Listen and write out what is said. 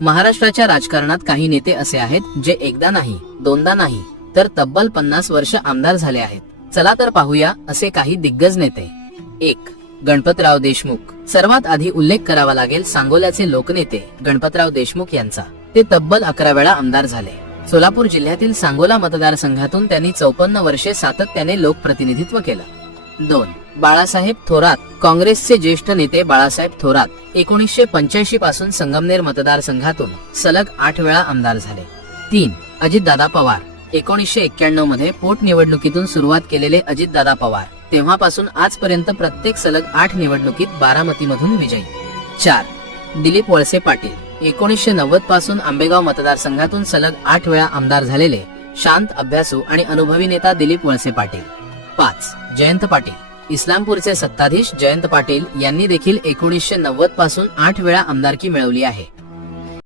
महाराष्ट्राच्या राजकारणात काही नेते असे आहेत जे एकदा नाही, दोनदा नाही, तर तब्बल 50 वर्ष आमदार झाले आहेत. चला तर पाहूया असे काही दिग्गज नेते. 1. गणपतराव देशमुख. सर्वात आधी उल्लेख करावा लागेल सांगोल्याचे लोकनेते गणपतराव देशमुख यांचा. ते तब्बल 11 वेळा आमदार झाले. सोलापूर जिल्ह्यातील सांगोला मतदारसंघातून त्यांनी 54 वर्षे सातत्याने लोकप्रतिनिधित्व केलं. 2. बाळासाहेब थोरात. काँग्रेसचे ज्येष्ठ नेते बाळासाहेब थोरात 1985 पासून संगमनेर मतदारसंघातून सलग 8 वेळा आमदार झाले. 3. अजितदादा पवार. 1991 मध्ये पोटनिवडणुकीतून सुरुवात केलेले अजितदादा पवार तेव्हापासून आजपर्यंत प्रत्येक सलग 8 निवडणुकीत बारामतीमधून विजयी. 4. दिलीप वळसे पाटील. 1990 पासून आंबेगाव मतदारसंघातून सलग 8 वेळा आमदार झालेले शांत, अभ्यासू आणि अनुभवी नेता दिलीप वळसे पाटील. 5. जयंत पाटील. इस्लामपूरचे सत्ताधीश जयंत पाटील यांनी देखील 1990 पासून 8 वेळा आमदारकी मिळवली आहे.